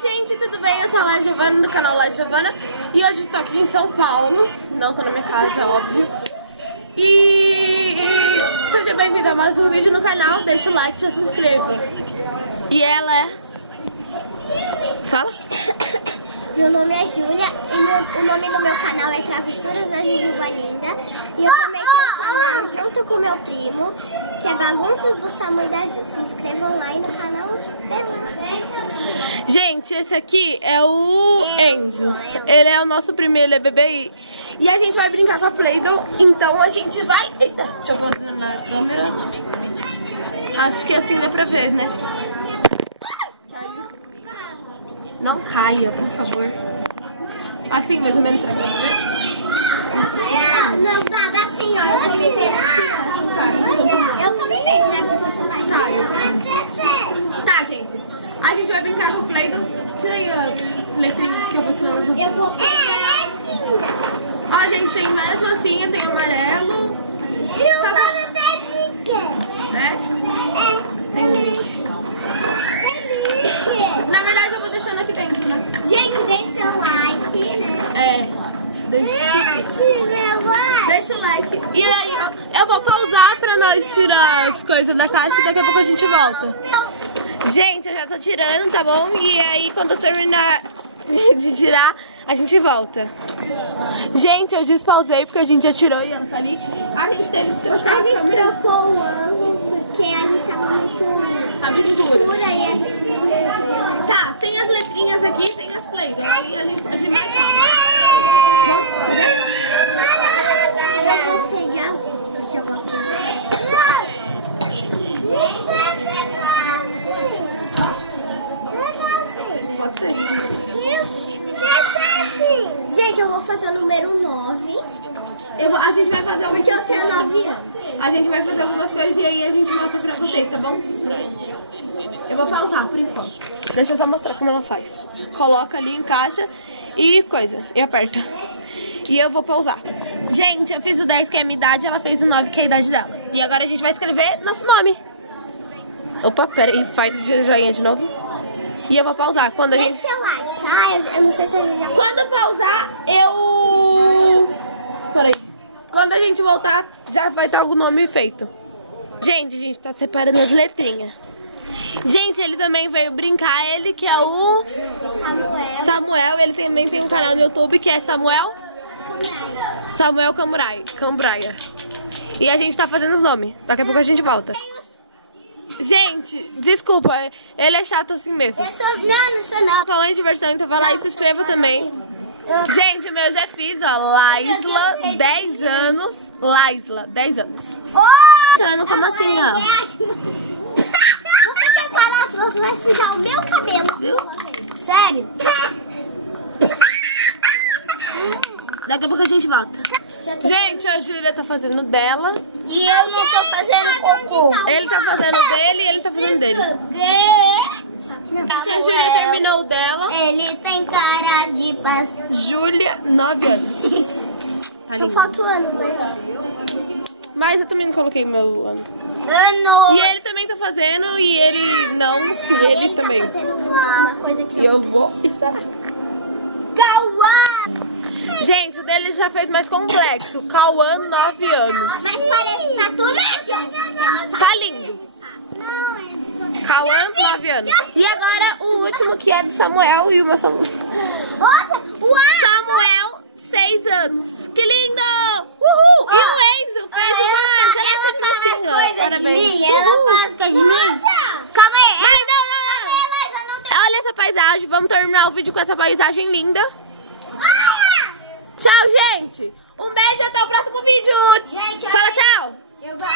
Gente, tudo bem? Eu sou a Laís Giovana, do canal Laís Giovana. E hoje estou aqui em São Paulo. Não tô na minha casa, óbvio. E seja bem-vindo a mais um vídeo no canal. Deixa o like e se inscreva. E ela é... Fala. Meu nome é Júlia e o nome do meu canal é Travessuras da Jujuba Linda. E eu também tenho um canal junto com meu primo, que é Bagunças do Samu e da Ju. Se inscrevam lá e no canal dele. Gente, esse aqui é o Enzo. Ele é o nosso primeiro, ele é bebê. E a gente vai brincar com a Play-Doh. Então a gente vai... Eita, deixa eu posicionar a câmera. Acho que assim dá pra ver, né? Não caia, por favor. Assim, mais ou menos, você pode ver? Não, nada assim, ó. Eu também, né? Tá, gente. A gente vai brincar com os Play-Dohs. Tira aí as letrinhas que eu vou tirando pra você. Ó, gente, tem várias massinhas, tem amarelo. E o dono tem Mickey? Né? Tem um Mickey. Na verdade, eu vou deixando aqui dentro, né? Gente, deixa seu like. Deixa o like. E aí, eu vou pausar pra nós tirar as coisas da caixa e daqui a pouco a gente volta. Gente, eu já tô tirando, tá bom? E aí, quando eu terminar de tirar, a gente volta. Gente, eu despausei porque a gente já tirou e ela tá ali. A gente teve que trocar. A gente trocou o ângulo porque ali tava muito escuro. E aí a gente Tá, tem as letrinhas aqui, tem as Play-Doh. Aí a gente vai Eu vou pegar as outras que eu gosto de ver. Pode ser. Gente, eu vou fazer o número 9. A gente vai fazer Porque eu tenho 9 anos. A gente vai fazer algumas coisas e aí a gente mostra pra vocês, tá bom? Eu vou pausar por enquanto. Deixa eu só mostrar como ela faz. Coloca ali, encaixa e coisa. E aperta. E eu vou pausar. Gente, eu fiz o 10, que é a minha idade, ela fez o 9, que é a idade dela. E agora a gente vai escrever nosso nome. Opa, pera aí, faz o joinha de novo. E eu vou pausar. Quando a gente... Deixa o like, tá? Eu não sei se eu já... Quando pausar, eu... Peraí. Quando a gente voltar, já vai estar o nome feito. Gente, a gente tá separando as letrinhas. Gente, ele também veio brincar, ele que é o... Samuel, ele também tem um canal no YouTube que é Samuel Cambraia. E a gente tá fazendo os nomes. Daqui a pouco a gente volta. Gente, desculpa, ele é chato assim mesmo. Não sou não. Falando de diversão, então vai lá e se inscreva também. Gente, o meu já fiz, ó, Laisla, 10 anos. Laisla, 10 anos. Como assim, ó? Você quer parar, senão você vai sujar o meu cabelo. Viu? Sério? Daqui a pouco a gente volta. Gente, a Júlia tá fazendo dela. E eu não tô fazendo cocô. Ele tá fazendo dele e ele tá fazendo dele. A Júlia terminou o dela. Ele tem cara de Júlia, 9 anos. Só falta o ano, Mas eu também não coloquei meu ano. Ano. E ele também tá fazendo e ele não. E ele também. Tá fazendo uma coisa que E eu vou esperar. Cauã! Gente, o dele já fez mais complexo. Cauã, 9 anos. Mas parece que tá tudo assim. Tá lindo. Cauã, 9 anos. E agora o último, que é do Samuel e o meu Samuel. Nossa, Samuel, 6 anos. Que lindo! Uhul! E o Enzo fez uma... Ela fala as coisas de Parabéns. mim. Ela fala as coisas de mim. Calma aí. Mas não. Olha essa paisagem. Vamos terminar o vídeo com essa paisagem linda. Tchau, gente. Um beijo e até o próximo vídeo. Gente, fala tchau. Eu gosto.